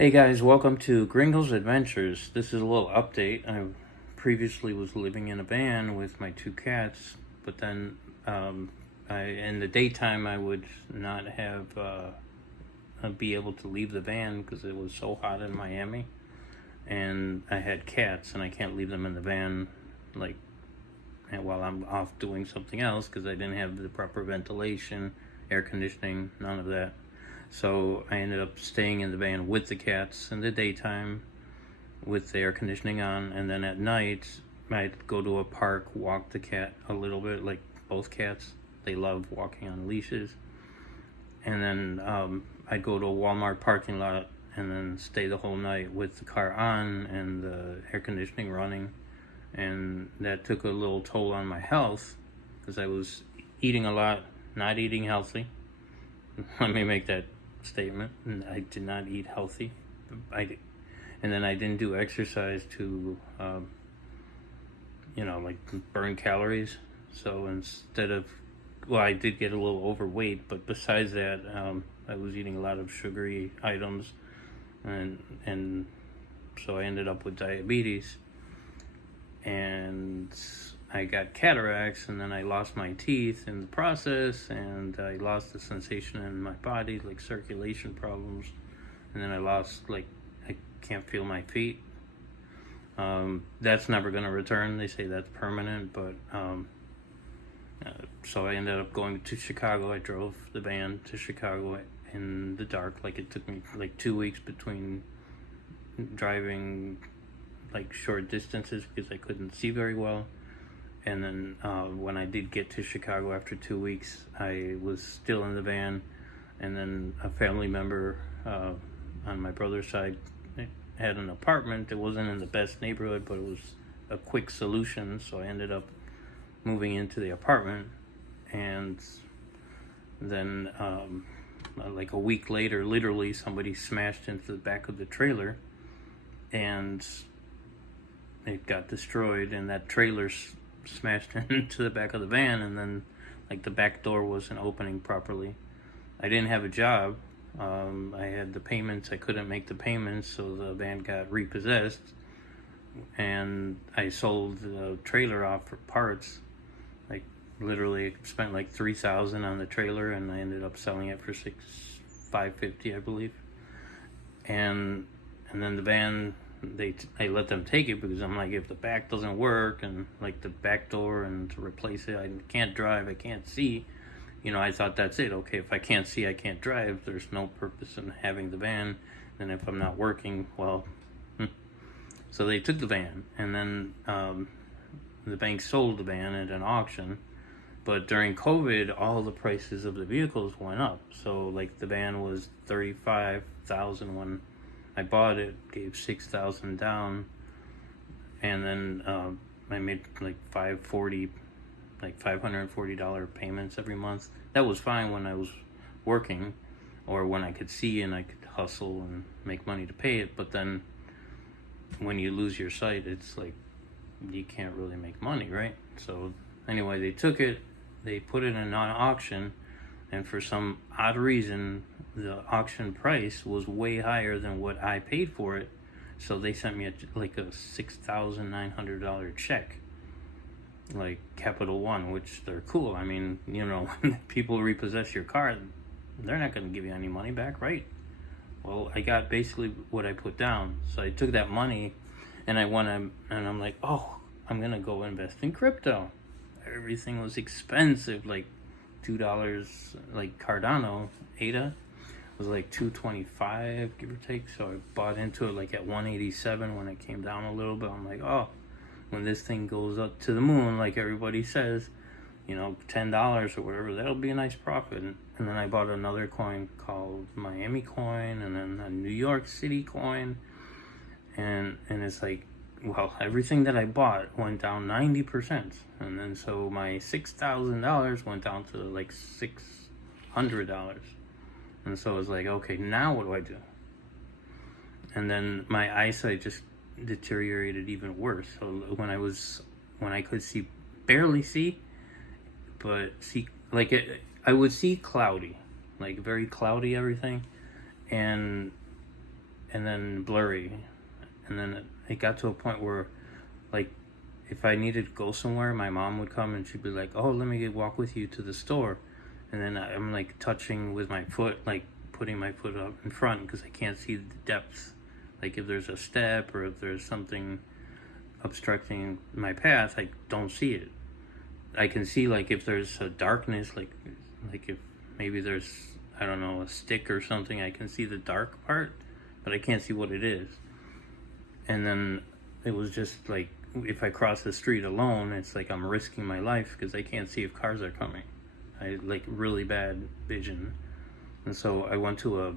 Hey guys, welcome to Gringo's Adventures. This is a little update. I previously was living in a van with my two cats, but then in the daytime I would not have be able to leave the van because it was so hot in Miami, and I had cats and I can't leave them in the van like while I'm off doing something else because I didn't have the proper ventilation, air conditioning, none of that. So I ended up staying in the van with the cats in the daytime with the air conditioning on, and then at night I'd go to a park, walk the cat a little bit, like both cats. They love walking on leashes. And then I'd go to a Walmart parking lot and then stay the whole night with the car on and the air conditioning running. And that took a little toll on my health because I was eating a lot, not eating healthy. Let me make that statement. I did not eat healthy. And then I didn't do exercise to, like burn calories. So instead of, I did get a little overweight, but besides that, I was eating a lot of sugary items, and so I ended up with diabetes, and I got cataracts, and then I lost my teeth in the process, and I lost the sensation in my body, like circulation problems, and then I can't feel my feet. That's never going to return. They say that's permanent, but so I ended up going to Chicago. I drove the van to Chicago in the dark. Like it took me like 2 weeks between driving like short distances because I couldn't see very well. And then when I did get to Chicago after 2 weeks, I was still in the van. And then a family member on my brother's side had an apartment. It wasn't in the best neighborhood, but it was a quick solution. So I ended up moving into the apartment. And then like a week later, literally somebody smashed into the back of the trailer. And it got destroyed. And that trailer smashed into the back of the van, and then like the back door wasn't opening properly. I didn't have a job. I had the payments. I couldn't make the payments, so the van got repossessed, and I sold the trailer off for parts. Like literally spent like $3,000 on the trailer, and I ended up selling it for $550, I believe. And then the van, I let them take it because I'm like, if the back doesn't work and like the back door and to replace it, I can't drive, I can't see. I thought that's it. Okay, if I can't see, I can't drive. There's no purpose in having the van. And if I'm not working, well, so they took the van, and then the bank sold the van at an auction. But during COVID, all the prices of the vehicles went up. So like the van was $35,000 when I bought it, gave $6,000 down, and then I made like $540 payments every month. That was fine when I was working, or when I could see and I could hustle and make money to pay it. But then when you lose your sight, it's like you can't really make money, right? So anyway, they took it, they put it in an auction, and for some odd reason, the auction price was way higher than what I paid for it. So they sent me a $6,900 check, like Capital One, which they're cool. I mean, when people repossess your car, they're not going to give you any money back, right? Well, I got basically what I put down. So I took that money, and and I'm like, oh, I'm going to go invest in crypto. Everything was expensive, like $2, like Cardano, ADA was like $225, give or take. So I bought into it like at 187 when it came down a little bit. I'm like, oh, when this thing goes up to the moon, like everybody says, $10 or whatever, that'll be a nice profit. And then I bought another coin called Miami coin, and then a New York City coin. And it's like, well, everything that I bought went down 90%. And then so my $6,000 went down to like $600. And so I was like, okay, now what do I do? And then my eyesight just deteriorated even worse. So when I could barely see, but I would see cloudy, like very cloudy everything. And and then blurry. And then it got to a point where, like, if I needed to go somewhere, my mom would come and she'd be like, "Oh, let me walk with you to the store." And then I'm like touching with my foot, like putting my foot up in front because I can't see the depth. Like if there's a step or if there's something obstructing my path, I don't see it. I can see like if there's a darkness, like if maybe there's, I don't know, a stick or something, I can see the dark part, but I can't see what it is. And then it was just like, if I cross the street alone, it's like I'm risking my life because I can't see if cars are coming. I like really bad vision. And so I went to a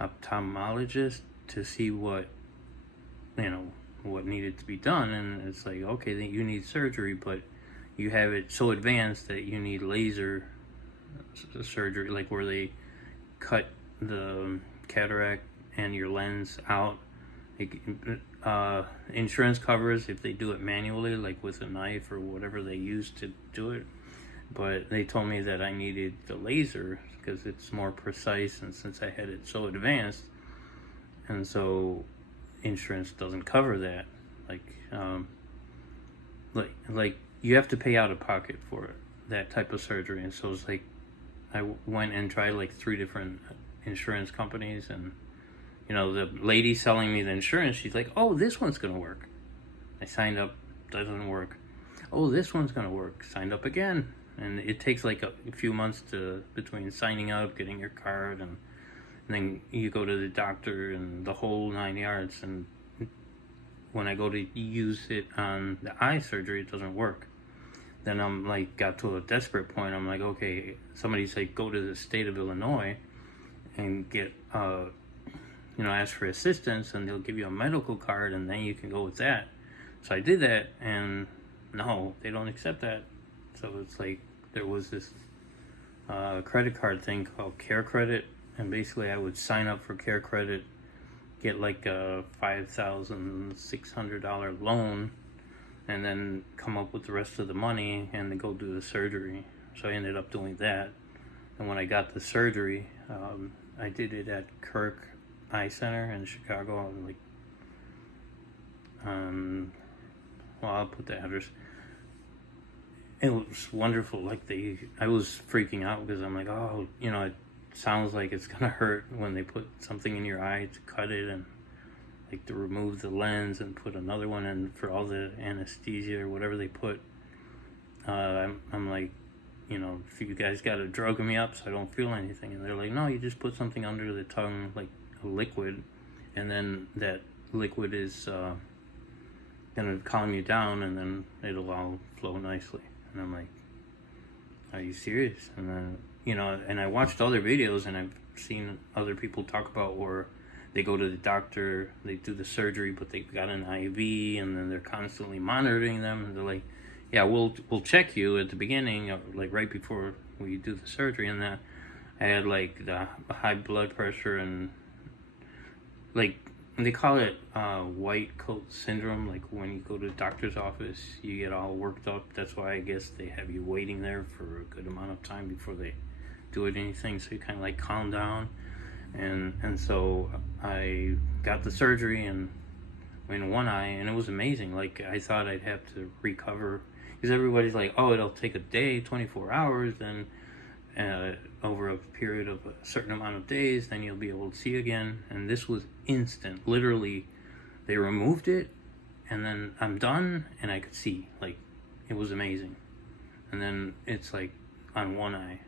ophthalmologist to see what needed to be done, and it's like, okay, then you need surgery, but you have it so advanced that you need laser surgery, like where they cut the cataract and your lens out. Insurance covers if they do it manually, like with a knife or whatever they use to do it, but they told me that I needed the laser because it's more precise, and since I had it so advanced, and so insurance doesn't cover that. Like you have to pay out of pocket for it, that type of surgery. And so it's like I went and tried like 3 different insurance companies, and the lady selling me the insurance, she's like, "Oh, this one's gonna work." I signed up, doesn't work. "Oh, this one's gonna work." Signed up again, and it takes like a few months between signing up, getting your card, and then you go to the doctor and the whole 9 yards. And when I go to use it on the eye surgery, it doesn't work. Then I'm like, got to a desperate point. I'm like, okay, somebody's like, go to the state of Illinois and get, ask for assistance, and they'll give you a medical card, and then you can go with that. So I did that, and no, they don't accept that. So it's like, there was this credit card thing called Care Credit, and basically I would sign up for Care Credit, get like a $5,600 loan, and then come up with the rest of the money and then go do the surgery. So I ended up doing that. And when I got the surgery, I did it at Kirk Eye Center in Chicago. I'll put the address. It was wonderful. I was freaking out because I'm like, oh, it sounds like it's gonna hurt when they put something in your eye to cut it, and like to remove the lens and put another one in for all the anesthesia or whatever they put. I'm like, if you guys gotta drug me up so I don't feel anything. And they're like, no, you just put something under the tongue, like a liquid, and then that liquid is gonna calm you down, and then it'll all flow nicely. And I'm like, are you serious? And then and I watched other videos, and I've seen other people talk about where they go to the doctor, they do the surgery, but they've got an IV, and then they're constantly monitoring them, and they're like, yeah, we'll check you at the beginning, like right before we do the surgery. And that I had like the high blood pressure, and like they call it white coat syndrome. Like when you go to the doctor's office, you get all worked up. That's why I guess they have you waiting there for a good amount of time before they do anything, so you kind of like calm down. And so I got the surgery in one eye, and it was amazing. Like I thought I'd have to recover, because everybody's like, oh, it'll take a day, 24 hours, then over a period of a certain amount of days, then you'll be able to see again. And this was instant. Literally, they removed it, and then I'm done, and I could see. Like, it was amazing. And then it's like on one eye.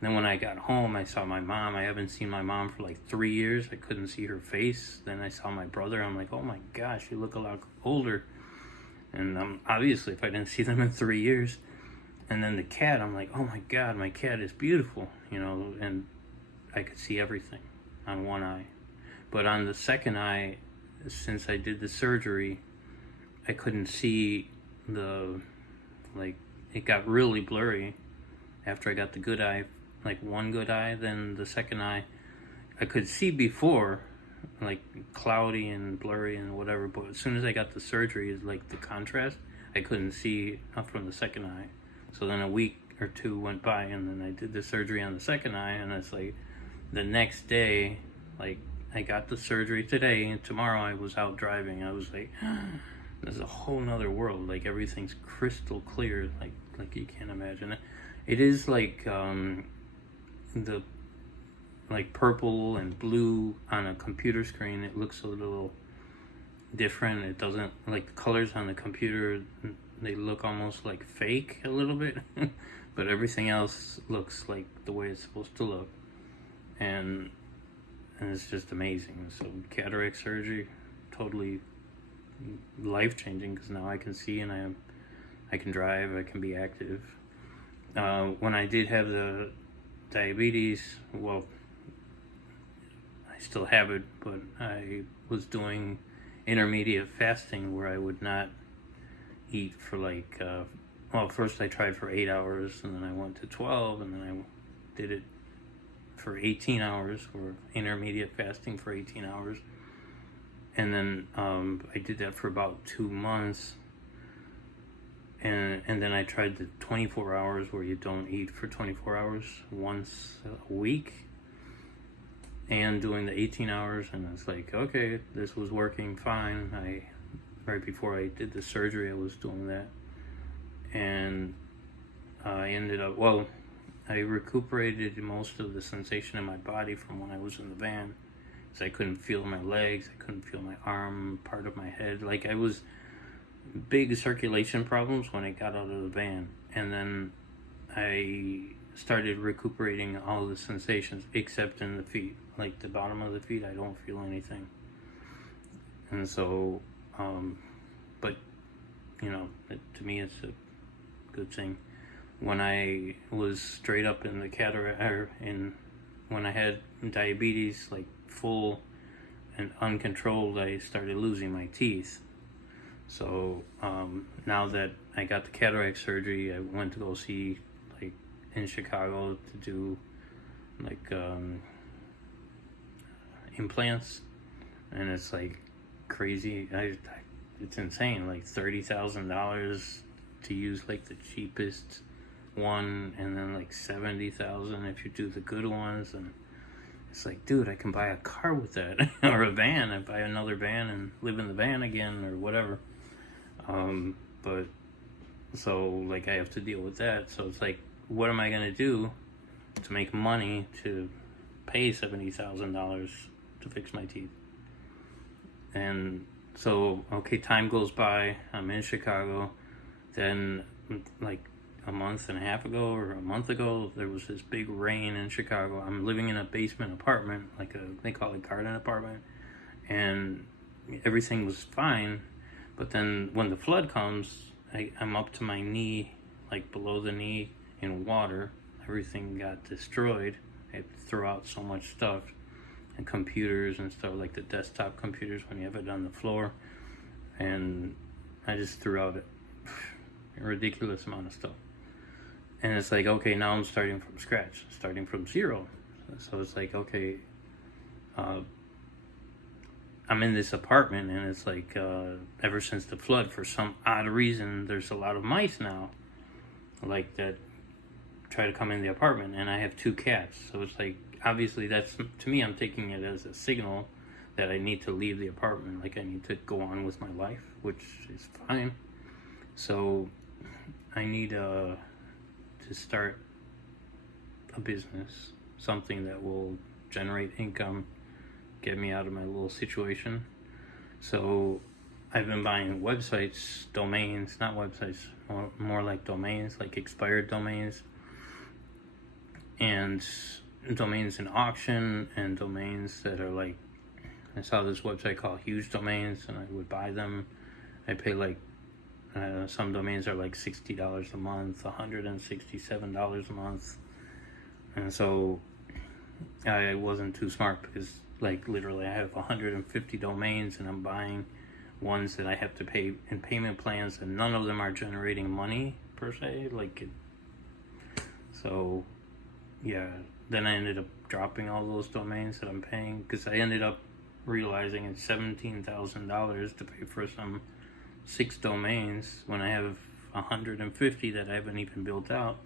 Then when I got home, I saw my mom. I haven't seen my mom for like 3 years. I couldn't see her face. Then I saw my brother. I'm like, oh my gosh, you look a lot older. And obviously, if I didn't see them in 3 years. And then the cat, I'm like, oh my God, my cat is beautiful, and I could see everything on one eye. But on the second eye, since I did the surgery, I couldn't see it got really blurry after I got the good eye, like one good eye. Then the second eye, I could see before, like cloudy and blurry and whatever, but as soon as I got the surgery, is like the contrast, I couldn't see up from the second eye. So then a week or 2 went by, and then I did the surgery on the second eye, and it's like the next day Like, I got the surgery today, and tomorrow I was out driving. I was like, there's a whole nother world. Like, everything's crystal clear. Like you can't imagine it. It is like the like purple and blue on a computer screen. It looks a little different. It doesn't, like, the colors on the computer, they look almost like fake a little bit. But everything else looks like the way it's supposed to look. And it's just amazing. So cataract surgery, totally life-changing, because now I can see, and I can drive, I can be active. When I did have the diabetes, well, I still have it, but I was doing intermediate fasting where I would not eat for like, well, first I tried for 8 hours, and then I went to 12, and then I did it for 18 hours, or intermediate fasting for 18 hours. And then I did that for about 2 months. And then I tried the 24 hours where you don't eat for 24 hours once a week, and doing the 18 hours, and it's like, okay, this was working fine. Right before I did the surgery, I was doing that, and I ended up, well, I recuperated most of the sensation in my body from when I was in the van, because I couldn't feel my legs, I couldn't feel my arm, part of my head. Like, I was big circulation problems when I got out of the van, and then I started recuperating all the sensations except in the feet. Like, the bottom of the feet, I don't feel anything. And so, but, you know, to me it's a good thing. When I was straight up in the cataract, or when I had diabetes, like full and uncontrolled, I started losing my teeth. So now that I got the cataract surgery, I went to go see, like, in Chicago to do, like, implants, and it's like crazy. It's insane, like $30,000 to use like the cheapest one, and then like $70,000 if you do the good ones. And it's like, dude, I can buy a car with that, or a van. I buy another van and live in the van again, or whatever. But so, like, I have to deal with that. So it's like, what am I gonna do to make money to pay $70,000 to fix my teeth? And so, okay, time goes by. I'm in Chicago. Then, like a month and a half ago, or a month ago, there was this big rain in Chicago. I'm living in a basement apartment, like they call it garden apartment, and everything was fine. But then when the flood comes, I'm up to my knee, like below the knee, in water. Everything got destroyed. I had to throw out so much stuff, and computers and stuff, like the desktop computers when you have it on the floor. And I just threw out a ridiculous amount of stuff. And it's like, okay, now I'm starting from scratch, starting from zero. So it's like, okay, I'm in this apartment, and it's like, ever since the flood, for some odd reason, there's a lot of mice now, like, that try to come in the apartment, and I have 2 cats. So it's like, obviously, that's, to me, I'm taking it as a signal that I need to leave the apartment. Like, I need to go on with my life, which is fine. So I need to start a business, something that will generate income, get me out of my little situation. So I've been buying websites, domains, not websites, more like domains, like expired domains, and domains in auction, and domains that are like, I saw this website called Huge Domains, and I would buy them. I pay like, some domains are like $60 a month, $167 a month. And so I wasn't too smart, because, like, literally I have 150 domains, and I'm buying ones that I have to pay in payment plans, and none of them are generating money per se. So yeah, then I ended up dropping all those domains that I'm paying, because I ended up realizing it's $17,000 to pay for some 6 domains when I have 150 that I haven't even built out.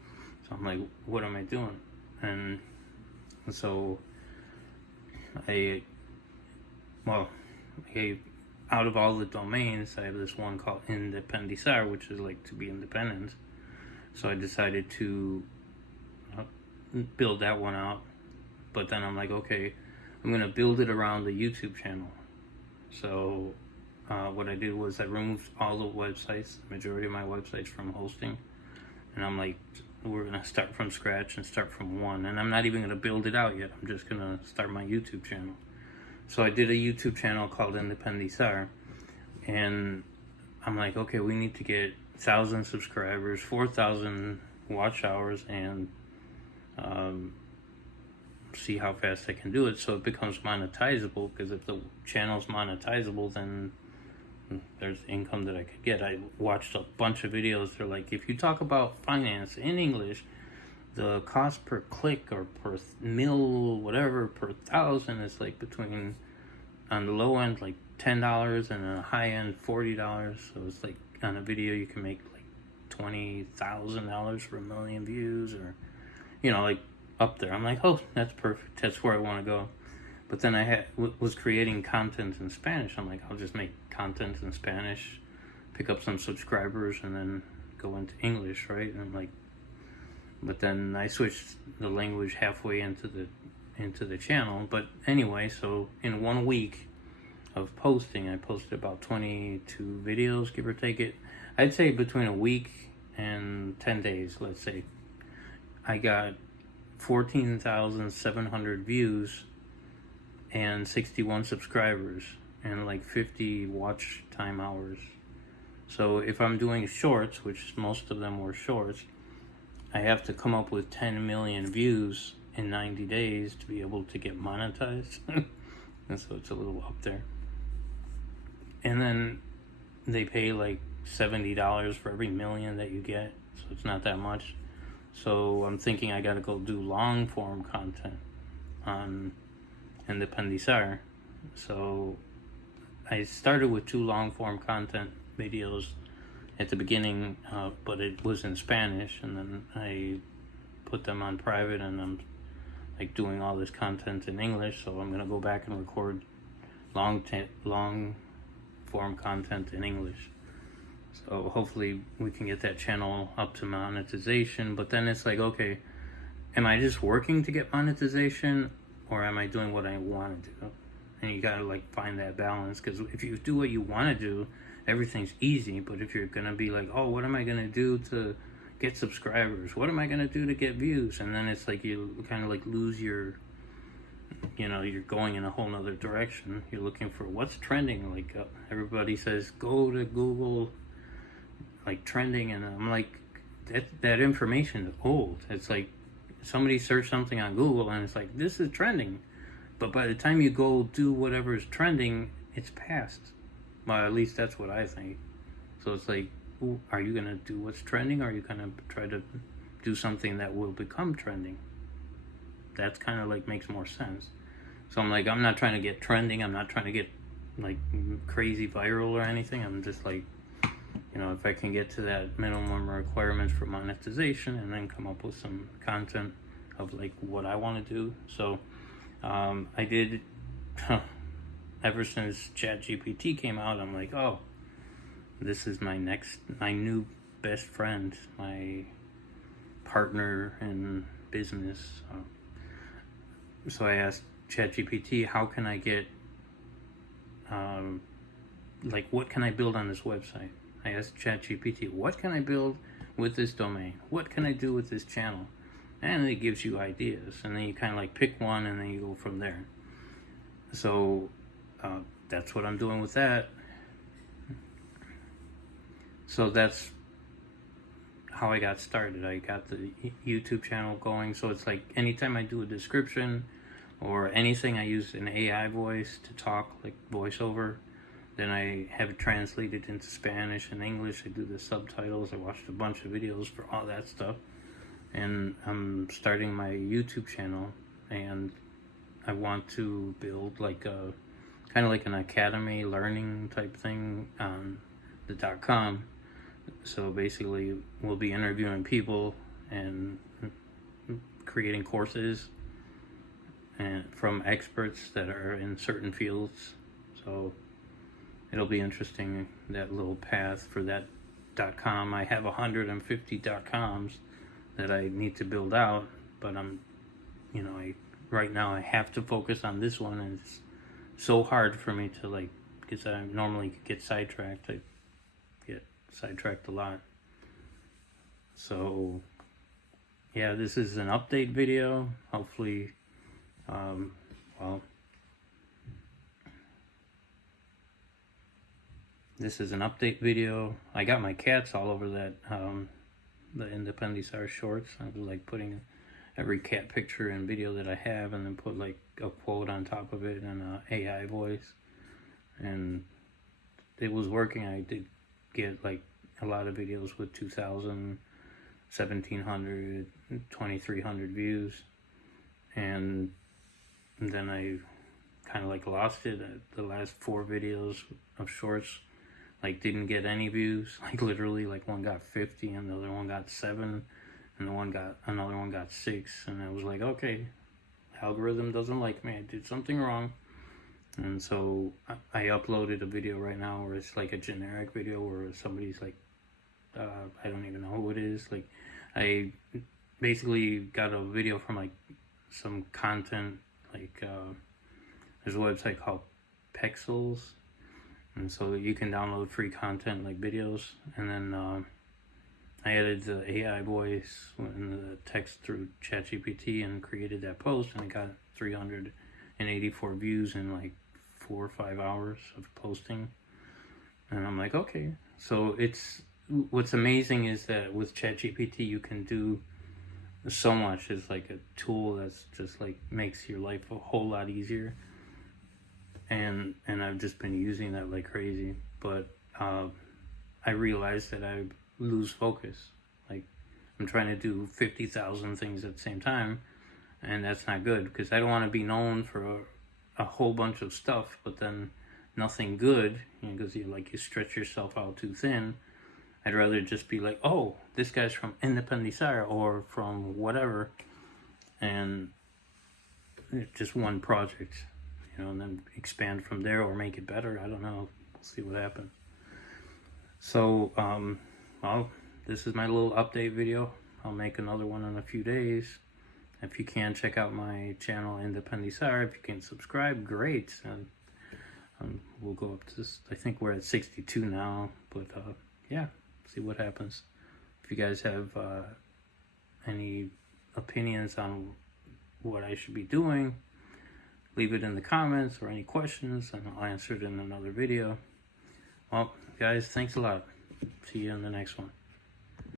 So I'm like, what am I doing? And so I well, I, out of all the domains, I have this one called IndependenceAR, which is like to be independent. So I decided to build that one out. But then I'm like, okay, I'm going to build it around the YouTube channel. So what I did was I removed all the websites, the majority of my websites from hosting. And I'm like, we're going to start from scratch and start from one. And I'm not even going to build it out yet. I'm just going to start my YouTube channel. So I did a YouTube channel called IndependenceAR. And I'm like, okay, we need to get 1,000 subscribers, 4,000 watch hours, and see how fast I can do it so it becomes monetizable. Because if the channel's monetizable, then there's income that I could get. I watched a bunch of videos. They're like, if you talk about finance in English, the cost per click or per mil, whatever, per 1,000 is like between, on the low end, like $10, and on the high end, $40. So it's like on a video you can make like $20,000 for 1 million views, or like up there. I'm like, oh, that's perfect. That's where I want to go. But then I was creating content in Spanish. I'm like, I'll just make content in Spanish, pick up some subscribers, and then go into English, right? And I'm like, but then I switched the language halfway into the channel. But anyway, so in 1 week of posting, I posted about 22 videos, give or take it. I'd say between a week and 10 days, let's say. I got 14,700 views and 61 subscribers and like 50 watch time hours. So if I'm doing shorts, which most of them were shorts, I have to come up with 10 million views in 90 days to be able to get monetized. And so it's a little up there. And then they pay like $70 for every million that you get, so it's not that much. So I'm thinking I gotta go do long form content on IndependenceAR. So I started with 2 long form content videos at the beginning, but it was in Spanish, and then I put them on private, and I'm like doing all this content in English. So I'm gonna go back and record long form content in English. So hopefully we can get that channel up to monetization. But then it's like, okay, am I just working to get monetization, or am I doing what I want to do? And you gotta like find that balance, because if you do what you want to do, everything's easy. But if you're gonna be like, oh, what am I gonna do to get subscribers? What am I gonna do to get views? And then it's like you kind of like lose your, you're going in a whole nother direction. You're looking for what's trending. Like everybody says, go to Google, like trending, and I'm like, that information is old. It's like somebody searched something on Google and it's like, this is trending, but by the time you go do whatever is trending, it's past. Well, at least that's what I think. So it's like, are you gonna do what's trending, or are you gonna try to do something that will become trending? That's kind of like makes more sense. So I'm like, I'm not trying to get trending. I'm not trying to get like crazy viral or anything. I'm just like, if I can get to that minimum requirements for monetization, and then come up with some content of like what I want to do. So I did, ever since ChatGPT came out, I'm like, oh, this is my new best friend, my partner in business. So I asked ChatGPT, how can I get, what can I build on this website? I asked ChatGPT, what can I build with this domain? What can I do with this channel? And it gives you ideas, and then you kind of like pick one, and then you go from there. So that's what I'm doing with that. So that's how I got started. I got the YouTube channel going. So it's like anytime I do a description or anything, I use an AI voice to talk, like voiceover. Then I have it translated into Spanish and English. I do the subtitles. I watched a bunch of videos for all that stuff. And I'm starting my YouTube channel, and I want to build like a kind of like an academy learning type thing on the .com. So basically we'll be interviewing people and creating courses and from experts that are in certain fields. So it'll be interesting, that little path for that .com. I have 150 .coms that I need to build out, but right now I have to focus on this one, and it's so hard for me to because I normally get sidetracked. I get sidetracked a lot. So yeah, this is an update video. Hopefully, this is an update video. I got my cats all over that, the IndependenceAR shorts. I was putting every cat picture and video that I have, and then put a quote on top of it and an AI voice. And it was working. I did get a lot of videos with 2,000, 1,700, 2,300 views. And then I kind of lost it. The last 4 videos of shorts didn't get any views. Literally, one got 50 and the other one got 7, and another one got 6. And I was like, okay, algorithm doesn't like me. I did something wrong. And so I uploaded a video right now where it's a generic video where somebody's I don't even know who it is. I basically got a video from some content, there's a website called Pexels, and so you can download free content videos. And then I added the AI voice and the text through ChatGPT and created that post, and I got 384 views in 4 or 5 hours of posting. And I'm like, okay. So what's amazing is that with ChatGPT you can do so much. It's a tool that's just makes your life a whole lot easier. And I've just been using that like crazy. But I realized that I lose focus. I'm trying to do 50,000 things at the same time, and that's not good, because I don't want to be known for a whole bunch of stuff, but then nothing good, because you stretch yourself out too thin. I'd rather just be oh, this guy's from IndependenceAR or from whatever, and just one project, and then expand from there or make it better. I don't know. We'll see what happens. So, this is my little update video. I'll make another one in a few days. If you can, check out my channel, IndependenceAR. If you can subscribe, great. And we'll go up to this. I think we're at 62 now, but yeah, see what happens. If you guys have any opinions on what I should be doing, leave it in the comments, or any questions, and I'll answer it in another video. Well, guys, thanks a lot. See you in the next one.